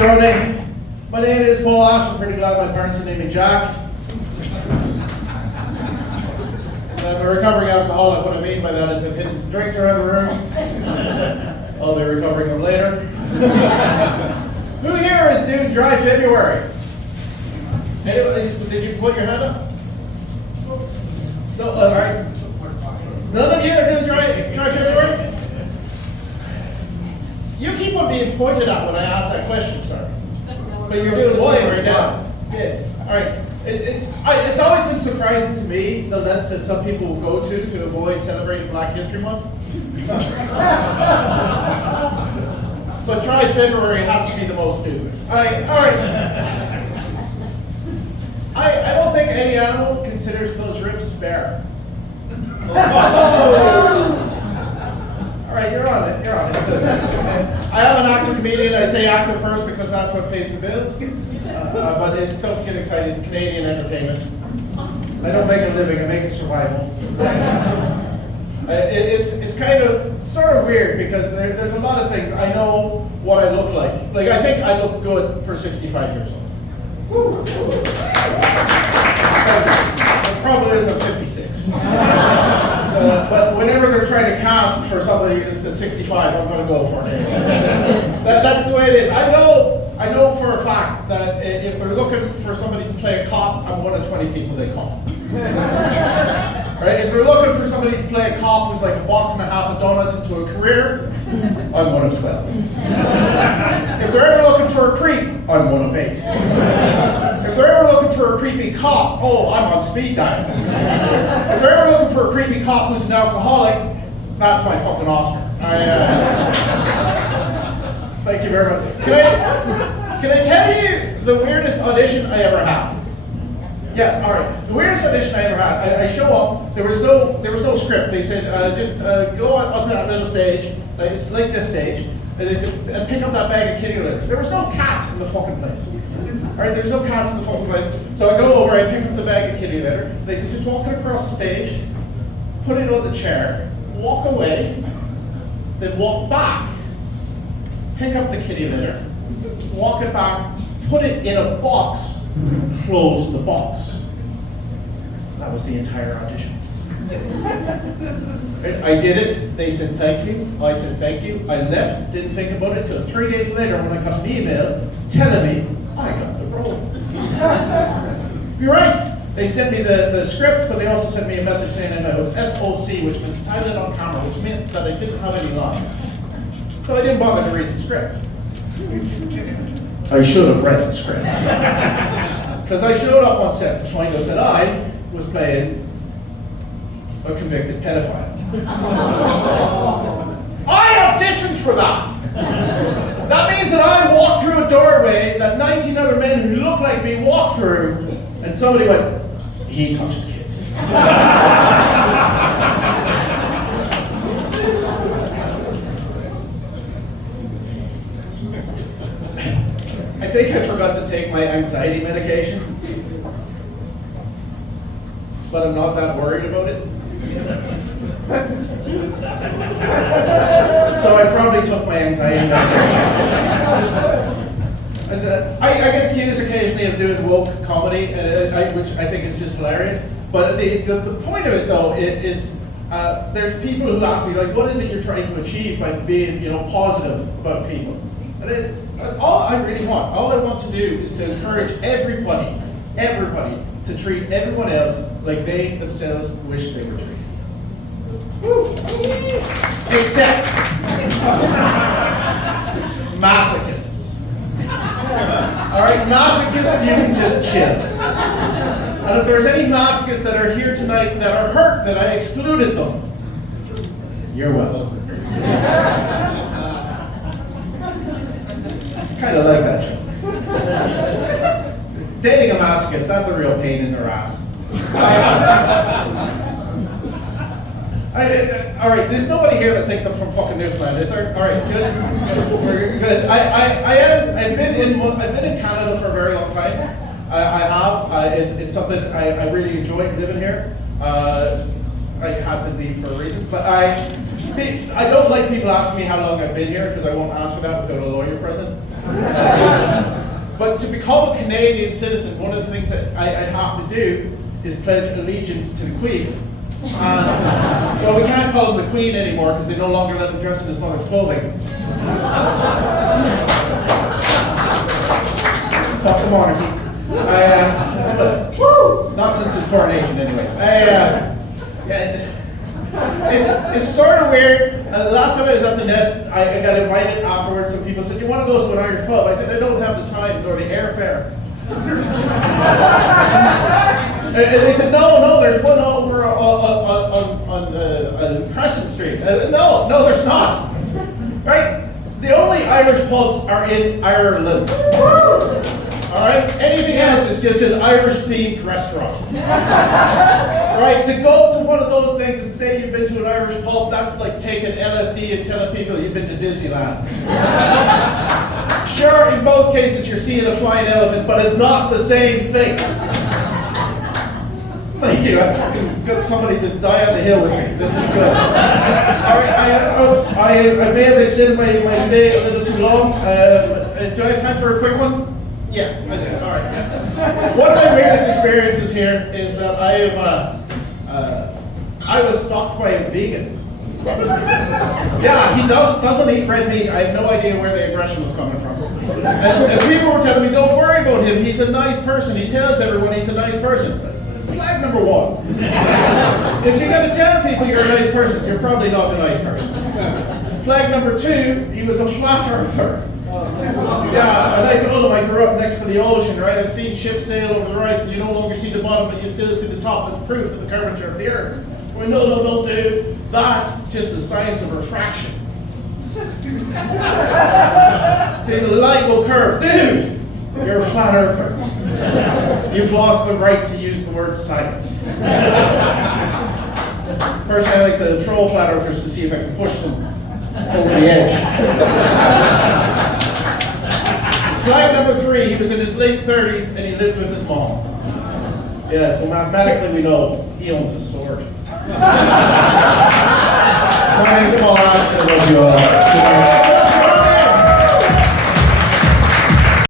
your own name. My name is Paul Ash. I'm pretty glad my parents named me Jack. I'm a recovering alcoholic. What I mean by that is I've hidden some drinks around the room. I'll be recovering them later. Who here is doing dry February? Did you put your hand up? No, all right. None of you are doing dry February? You keep on being pointed at when I ask that question, sir. But you're doing wine right now. Yeah. All right. It's always been surprising to me the lengths that some people will go to avoid celebrating Black History Month. But dry February has to be the most stupid. All right. I don't think any animal considers those ribs spare. All right, you're on it. I am an actor comedian. I say actor first because that's what pays the bills. But it's don't get excited. It's Canadian entertainment. I don't make a living. I make a survival. It's kind of sort of weird because there's a lot of things. I know what I look like. Like I think I look good for 65 years old. Woo. The problem is I'm 56. But whenever they're trying to cast for somebody that's at 65, I'm going to go for it. That's the way it is. I know for a fact that if they're looking for somebody to play a cop, I'm one of 20 people they call. Right? If they're looking for somebody to play a cop who's like a box and a half of donuts into a career, I'm one of 12. If they're ever looking for a creep, I'm one of 8. If they're ever looking for a creepy cop, oh, I'm on speed dial. If they're ever looking for a creepy cop who's an alcoholic, that's my fucking Oscar. Thank you very much. Can I tell you the weirdest audition I ever had? Yes, all right. The weirdest audition I ever had. I show up. There was no script. They said just go onto that little stage. It's like this stage. And they said pick up that bag of kitty litter. There was no cats in the fucking place. All right, there's no cats in the fucking place. So I go over. I pick up the bag of kitty litter. They said just walk it across the stage, put it on the chair, walk away, then walk back, pick up the kitty litter, walk it back, put it in a box, close the box. That was the entire audition. I did it. They said thank you. I said thank you. I left, didn't think about it till 3 days later when I got an email telling me I got the role. You're right. They sent me the script, but they also sent me a message saying it was SOC, which meant silent on camera, which meant that I didn't have any lines. So I didn't bother to read the script. I should have read the script. Because I showed up on set to find out that I was playing a convicted pedophile. I auditioned for that! That means that I walked through a doorway that 19 other men who look like me walked through, and somebody went, he touches kids. I think I forgot to take my anxiety medication, but I'm not that worried about it. So I probably took my anxiety medication. I get accused occasionally of doing woke comedy, which I think is just hilarious. But the point of it, though, is there's people who ask me, like, what is it you're trying to achieve by being, positive about people? And it's all I want to do is to encourage everybody to treat everyone else like they themselves wish they were treated. Woo. Except masochists. All right, masochists, you can just chill. And if there's any masochists that are here tonight that are hurt that I excluded them, you're welcome. Kind of like that joke. Dating a masochist, that's a real pain in their ass. All right, there's nobody here that thinks I'm from fucking Newfoundland, is there? All right, good. We're good. I've been in Canada for a very long time. I have. It's something I really enjoy living here. I had to leave for a reason, but I don't like people asking me how long I've been here because I won't answer that without a lawyer present. But to become a Canadian citizen, one of the things that I'd have to do is pledge allegiance to the Queen. And, well, we can't call him the Queen anymore because they no longer let him dress in his mother's clothing. Fuck the monarchy. Not since his coronation, anyways. It's sort of weird. Last time I was at the Nest, I got invited afterwards. Some people said, "Do you want to go to an Irish pub?" I said, "I don't have the time nor the airfare." And they said, "No, there's one over on Crescent Street." No, there's not. Right? The only Irish pubs are in Ireland. All right? Anything else is just an Irish-themed restaurant. Right? To go to one of those things and say you've been to an Irish pub, that's like taking LSD and telling people you've been to Disneyland. Sure, in both cases you're seeing a flying elephant, but it's not the same thing. Thank you. I fucking got somebody to die on the hill with me. This is good. All right, I may have extended my stay a little too long. Do I have time for a quick one? Yeah, I do. All right. One of my weirdest experiences here is that I was stalked by a vegan. Yeah, he doesn't eat red meat. I have no idea where the aggression was coming from. And people were telling me, "Don't worry about him. He's a nice person. He tells everyone he's a nice person." Flag number one. If you're going to tell people you're a nice person, you're probably not a nice person. Flag number two, he was a flat earther. Yeah, and I told him I grew up next to the ocean, right? I've seen ships sail over the horizon. You no longer see the bottom, but you still see the top. That's proof of the curvature of the earth. Well, no, dude. That's just the science of refraction. See, the light will curve. Dude, you're a flat earther. You've lost the right to use the word science. Personally, I like to troll flat earthers to see if I can push them over the edge. Flag number three, he was in his late 30s and he lived with his mom. Yeah, so mathematically we know he owns a sword. My name's Paul Ash, and I love you all.